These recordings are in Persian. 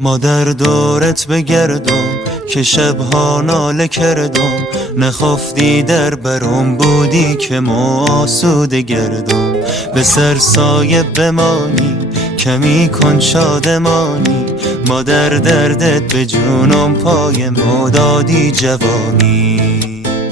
ما در دورت بگردم که شبها ناله کردم، نخفتی در برم بودی که ما آسوده گردم. به سر سایه بمانی کمی کن شادمانی، ما در دردت به جونم پای ما دادی جوانی.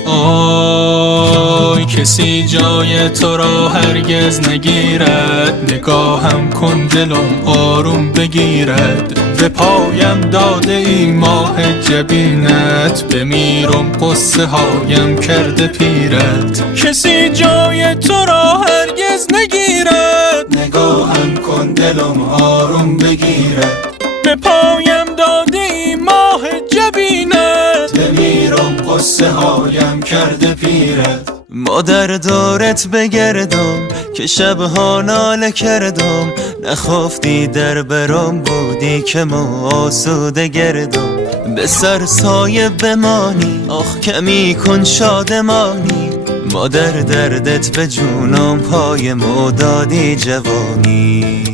آی کسی جای تو را هرگز نگیرد، نگاهم کن دلم آروم بگیرد. به پایم داده ای ماه جبینت، بمیرم قصه هایم کرده پیرت. کسی جای تو را هرگز نگیرد، نگاهم کن دلم آروم بگیرد. به پایم داده ای ماه جبینت، بمیرم قصه هایم کرده پیرت. ما در دورت بگردم که شبها ناله کردم، نخفتی در برم بودی که ما آسوده گردم. به سر سایه بمانی آخ کمی کن شادمانی، ما در دردت به جونم پای ما دادی جوانی.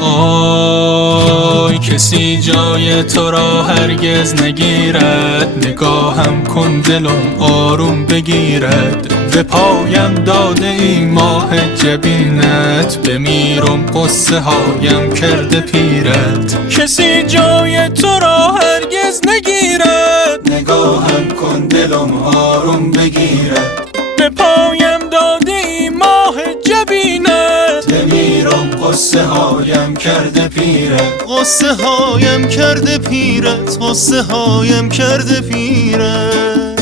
آی کسی جای تو را هرگز نگیرد، نگاهم کن دلم آروم بگیرد. به پایم داده ای ماه جبینت، بمیرم قصه هایم کرده پیرت. کسی جای تو را هرگز نگیرد، نگاهم کن دلم آروم بگیرد. به پایم داده ای ماه جبینت، بمیرم قصه هایم کرده پیرت. قصه هایم کرده پیرت، قصه هایم کرده پیرت.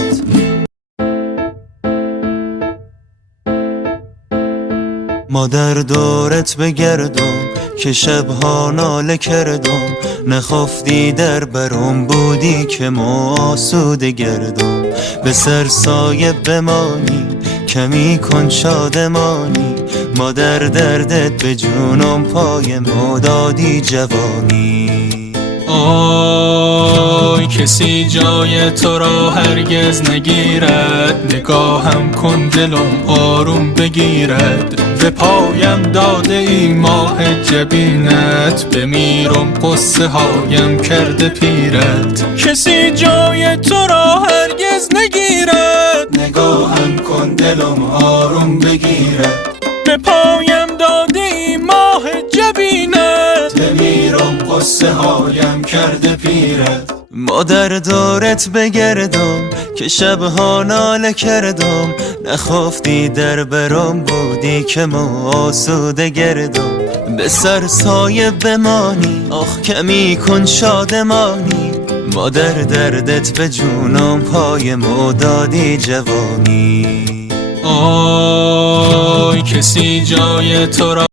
ما در دورت بگردم که شبها ناله کردم، نخفتی در برم بودی که ما آسوده گردم. به سر سایه بمانی کمی کن شادمانی، ما در دردت به جونم پای ما دادی جوانی. آی کسی جای تو را هرگز نگیرد، نگاهم کن دلم آروم بگیرد. به پایم داده ای ماه جبینت، بمیرم قصه هایم کرده پیرت. کسی جای تو را هرگز نگیرد، نگاهم کن دلم آروم بگیرد. به پایم داده ای ماه جبینت، بمیرم قصه هایم کرده پیرت. ما در دورت بگردم که شبها ناله کردم، نخفتی در برم بودی که ما آسوده گردم. به سر سایه بمانی آخ کمی کن شادمانی، ما در دردت به جونم پای ما دادی جوانی. آی کسی جای تو را